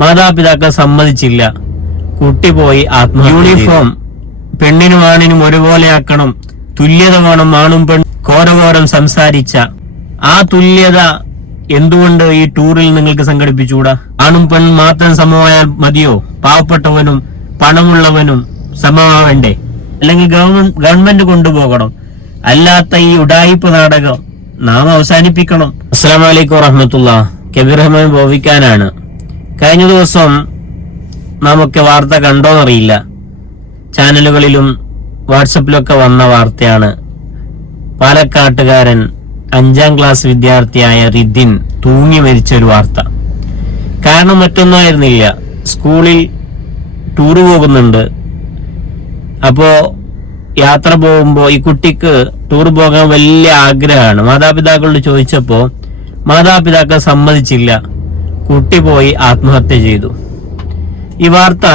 മാതാപിതാക്കൾ സമ്മതിച്ചില്ല. കുട്ടി പോയി ആത്മഹത്യ. യൂണിഫോം പെണ്ണിനും ആണിനും ഒരുപോലെയാക്കണം, തുല്യത വേണം, ആണും പെൺ ഘോരഘോരം സംസാരിച്ച ആ തുല്യത എന്തുകൊണ്ട് ഈ ടൂറിൽ നിങ്ങൾക്ക് സംഘടിപ്പിച്ചുകൂടാ? ആണും പെണ്ണും മാത്രം സമമായാൽ മതിയോ? പാവപ്പെട്ടവനും പണമുള്ളവനും സമമാവണ്ടേ? അല്ലെങ്കിൽ ഗവൺമെന്റ് കൊണ്ടുപോകണം? അല്ലാത്ത ഈ ഉഡായിപ്പ് നാടകം നാം അവസാനിപ്പിക്കണം. അസ്സലാമു അലൈക്കും വറഹ്മത്തുള്ളാഹി. കബീർ റഹ്മാൻ ബോവിക്കാനാണ്. കഴിഞ്ഞ ദിവസം നാമൊക്കെ വാർത്ത കണ്ടോന്നറിയില്ല, ചാനലുകളിലും വാട്സപ്പിലൊക്കെ വന്ന വാർത്തയാണ്. പാലക്കാട്ടുകാരൻ 5ാം ക്ലാസ് വിദ്യാർത്ഥിയായ റിദിൻ തൂങ്ങി മരിച്ച ഒരു വാർത്ത. കാരണം മറ്റൊന്നായിരുന്നില്ല, സ്കൂളിൽ ടൂറ് പോകുന്നുണ്ട്. അപ്പോ യാത്ര പോകുമ്പോ ഈ കുട്ടിക്ക് ടൂർ പോകാൻ വലിയ ആഗ്രഹമാണ്. മാതാപിതാക്കളോട് ചോദിച്ചപ്പോ മാതാപിതാക്കൾ സമ്മതിച്ചില്ല. കുട്ടി പോയി ആത്മഹത്യ ചെയ്തു. ഈ വാർത്ത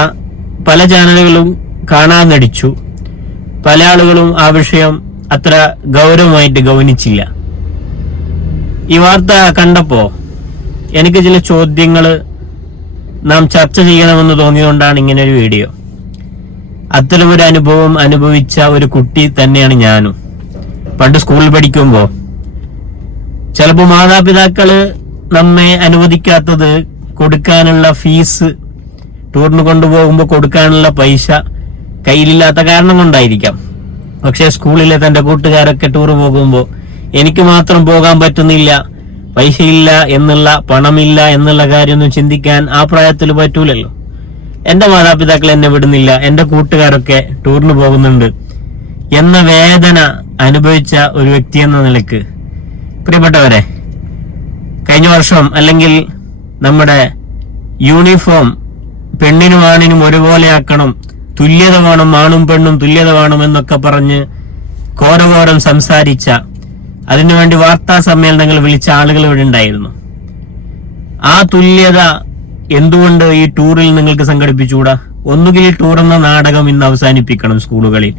പല ചാനലുകളും കാണാൻ നടിച്ചു. പല ആളുകളും ആ വിഷയം അത്ര ഗൗരവമായിട്ട് ഗൗനിച്ചില്ല. ഈ വാർത്ത കണ്ടപ്പോ എനിക്ക് ചില ചോദ്യങ്ങൾ നാം ചർച്ച ചെയ്യണമെന്ന് തോന്നിയതുകൊണ്ടാണ് ഇങ്ങനെ ഒരു വീഡിയോ. അത്തരമൊരു അനുഭവം അനുഭവിച്ച ഒരു കുട്ടി തന്നെയാണ് ഞാനും. പണ്ട് സ്കൂളിൽ പഠിക്കുമ്പോ ചിലപ്പോ മാതാപിതാക്കള് നമ്മെ അനുവദിക്കാത്തത് കൊടുക്കാനുള്ള ഫീസ്, ടൂറിന് കൊണ്ടുപോകുമ്പോ കൊടുക്കാനുള്ള പൈസ കയ്യിലില്ലാത്ത കാരണം കൊണ്ടായിരിക്കാം. പക്ഷെ സ്കൂളിലെ തന്റെ കൂട്ടുകാരൊക്കെ ടൂർ പോകുമ്പോ എനിക്ക് മാത്രം പോകാൻ പറ്റുന്നില്ല, പൈസയില്ല എന്നുള്ള, പണമില്ല എന്നുള്ള കാര്യമൊന്നും ചിന്തിക്കാൻ ആ പ്രായത്തിൽ പറ്റൂലല്ലോ. എന്റെ മാതാപിതാക്കൾ എന്നെ വിടുന്നില്ല, എന്റെ കൂട്ടുകാരൊക്കെ ടൂറിന് പോകുന്നുണ്ട് എന്ന വേദന അനുഭവിച്ച ഒരു വ്യക്തി എന്ന നിലക്ക്, പ്രിയപ്പെട്ടവരെ, കഴിഞ്ഞ വർഷം അല്ലെങ്കിൽ നമ്മുടെ യൂണിഫോം പെണ്ണിനും ആണിനും ഒരുപോലെയാക്കണം, തുല്യത വേണം, ആണും പെണ്ണും തുല്യത വേണം എന്നൊക്കെ പറഞ്ഞ് ഘോരഘോരം സംസാരിച്ച, അതിനുവേണ്ടി വാർത്താ സമ്മേളനങ്ങൾ വിളിച്ച ആളുകൾ ഇവിടെ ഉണ്ടായിരുന്നു. ആ തുല്യത എന്തുകൊണ്ട് ഈ ടൂറിൽ നിങ്ങൾക്ക് സംഘടിപ്പിച്ചുകൂടാ? ഒന്നുകിൽ ടൂർ എന്ന നാടകം ഇന്ന് അവസാനിപ്പിക്കണം സ്കൂളുകളിൽ,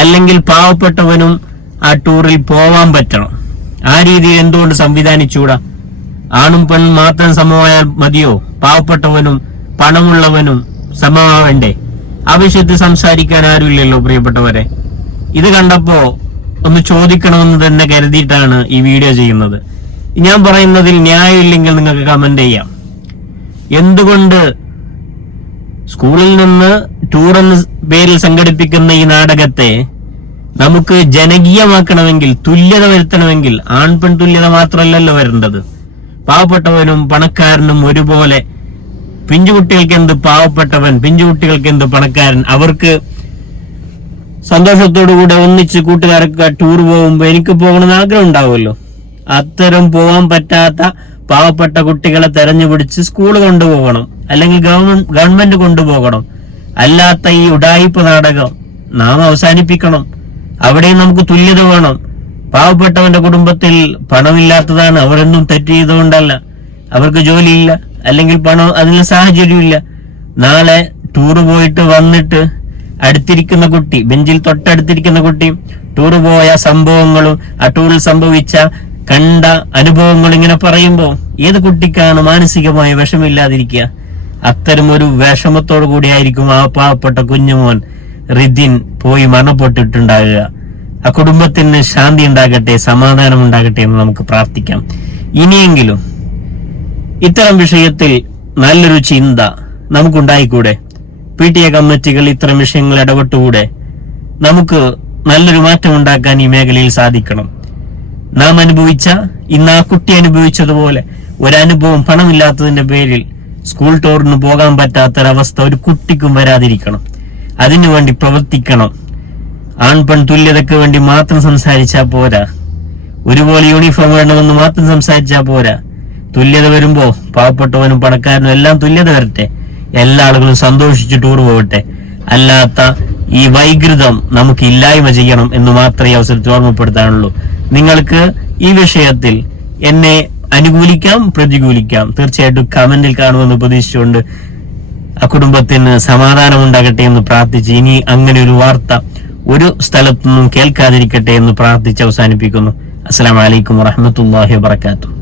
അല്ലെങ്കിൽ പാവപ്പെട്ടവനും ആ ടൂറിൽ പോവാൻ പറ്റണം. ആ രീതിയിൽ എന്തുകൊണ്ട് സംവിധാനിച്ചുകൂടാ? ആണും പെണ്ണും മാത്രം സമമായാൽ മതിയോ? പാവപ്പെട്ടവനും പണമുള്ളവനും സമമാവണ്ടേ? ആ വിഷയത്തിൽ സംസാരിക്കാൻ ആരുമില്ലല്ലോ പ്രിയപ്പെട്ടവരെ. ഇത് കണ്ടപ്പോ ഒന്ന് ചോദിക്കണമെന്ന് തന്നെ കരുതിയിട്ടാണ് ഈ വീഡിയോ ചെയ്യുന്നത്. ഞാൻ പറയുന്നതിൽ ന്യായമില്ലെങ്കിൽ നിങ്ങൾക്ക് കമന്റ് ചെയ്യാം. എന്തുകൊണ്ട് സ്കൂളിൽ നിന്ന് ടൂർ എന്ന പേരിൽ സംഘടിപ്പിക്കുന്ന ഈ നാടകത്തെ നമുക്ക് ജനകീയമാക്കണമെങ്കിൽ, തുല്യത വരുത്തണമെങ്കിൽ, ആൺപെൺ തുല്യത മാത്രമല്ലല്ലോ വരേണ്ടത്. പാവപ്പെട്ടവനും പണക്കാരനും ഒരുപോലെ, പിഞ്ചുകുട്ടികൾക്ക് എന്ത് പാവപ്പെട്ടവൻ, പിഞ്ചുകുട്ടികൾക്ക് എന്ത് പണക്കാരൻ, അവർക്ക് സന്തോഷത്തോടുകൂടെ ഒന്നിച്ച് കൂട്ടുകാരൊക്കെ ടൂർ പോകുമ്പോ എനിക്ക് പോകണമെന്ന് ആഗ്രഹം ഉണ്ടാവുമല്ലോ. അത്തരം പോകാൻ പറ്റാത്ത പാവപ്പെട്ട കുട്ടികളെ തെരഞ്ഞുപിടിച്ച് സ്കൂൾ കൊണ്ടുപോകണം, അല്ലെങ്കിൽ ഗവൺമെന്റ് കൊണ്ടുപോകണം. അല്ലാത്ത ഈ ഉഡായിപ്പ് നാടകം നാം അവസാനിപ്പിക്കണം. അവിടെയും നമുക്ക് തുല്യത വേണം. പാവപ്പെട്ടവന്റെ കുടുംബത്തിൽ പണമില്ലാത്തതാണ്, അവരൊന്നും തെറ്റ് ചെയ്തുകൊണ്ടല്ല, അവർക്ക് ജോലിയില്ല, അല്ലെങ്കിൽ പണം, അതിനുള്ള സാഹചര്യമില്ല. നാളെ ടൂറ് പോയിട്ട് വന്നിട്ട് അടുത്തിരിക്കുന്ന കുട്ടി, ബെഞ്ചിൽ തൊട്ടടുത്തിരിക്കുന്ന കുട്ടി ടൂറ് പോയ സംഭവങ്ങളും ആ ടൂറിൽ സംഭവിച്ച കണ്ട അനുഭവങ്ങളും ഇങ്ങനെ പറയുമ്പോ ഏത് കുട്ടിക്കാണ് മാനസികമായി വിഷമില്ലാതിരിക്കുക? അത്തരം ഒരു വിഷമത്തോടു കൂടിയായിരിക്കും ആ പാവപ്പെട്ട കുഞ്ഞുമോൻ റിദിൻ പോയി മരണപ്പെട്ടിട്ടുണ്ടാകുക. ആ കുടുംബത്തിന് ശാന്തി ഉണ്ടാകട്ടെ, സമാധാനം ഉണ്ടാകട്ടെ എന്ന് നമുക്ക് പ്രാർത്ഥിക്കാം. ഇനിയെങ്കിലും ഇത്തരം വിഷയത്തിൽ നല്ലൊരു ചിന്ത നമുക്കുണ്ടായിക്കൂടെ? PTA കമ്മിറ്റികൾ ഇത്തരം വിഷയങ്ങൾ ഇടപെട്ടുകൂടെ? നമുക്ക് നല്ലൊരു മാറ്റം ഉണ്ടാക്കാൻ ഈ മേഖലയിൽ സാധിക്കണം. നാം അനുഭവിച്ച, ഇന്ന് ആ കുട്ടി അനുഭവിച്ചതുപോലെ ഒരനുഭവം പണമില്ലാത്തതിന്റെ പേരിൽ സ്കൂൾ ടൂറിന് പോകാൻ പറ്റാത്തൊരവസ്ഥ ഒരു കുട്ടിക്കും വരാതിരിക്കണം. അതിനുവേണ്ടി പ്രവർത്തിക്കണം. ആൺപെൺ തുല്യതയ്ക്ക് വേണ്ടി മാത്രം സംസാരിച്ചാൽ പോരാ, ഒരുപോലെ യൂണിഫോം വേണമെന്ന് മാത്രം സംസാരിച്ചാൽ പോരാ. തുല്യത വരുമ്പോ പാവപ്പെട്ടവനും പണക്കാരനും എല്ലാം തുല്യത വരട്ടെ, എല്ലാ ആളുകളും സന്തോഷിച്ച് ടൂർ പോകട്ടെ. അല്ലാത്ത ഈ വൈകൃതം നമുക്ക് ഇല്ലായ്മ ചെയ്യണം എന്ന് മാത്രമേ അവസരത്തിൽ ഓർമ്മപ്പെടുത്താനുള്ളൂ. നിങ്ങൾക്ക് ഈ വിഷയത്തിൽ എന്നെ അനുകൂലിക്കാം, പ്രതികൂലിക്കാം. തീർച്ചയായിട്ടും കമന്റിൽ കാണുമെന്ന് പ്രതീക്ഷിച്ചുകൊണ്ട് ആ കുടുംബത്തിന് സമാധാനം ഉണ്ടാകട്ടെ എന്ന് പ്രാർത്ഥിച്ച്, ഇനി അങ്ങനെ ഒരു വാർത്ത ഒരു സ്ഥലത്തുനിന്നും കേൾക്കാതിരിക്കട്ടെ എന്ന് പ്രാർത്ഥിച്ച് അവസാനിപ്പിക്കുന്നു. അസ്സലാമു അലൈക്കും വറഹ്മത്തുള്ളാഹി വബറകാതുഹു.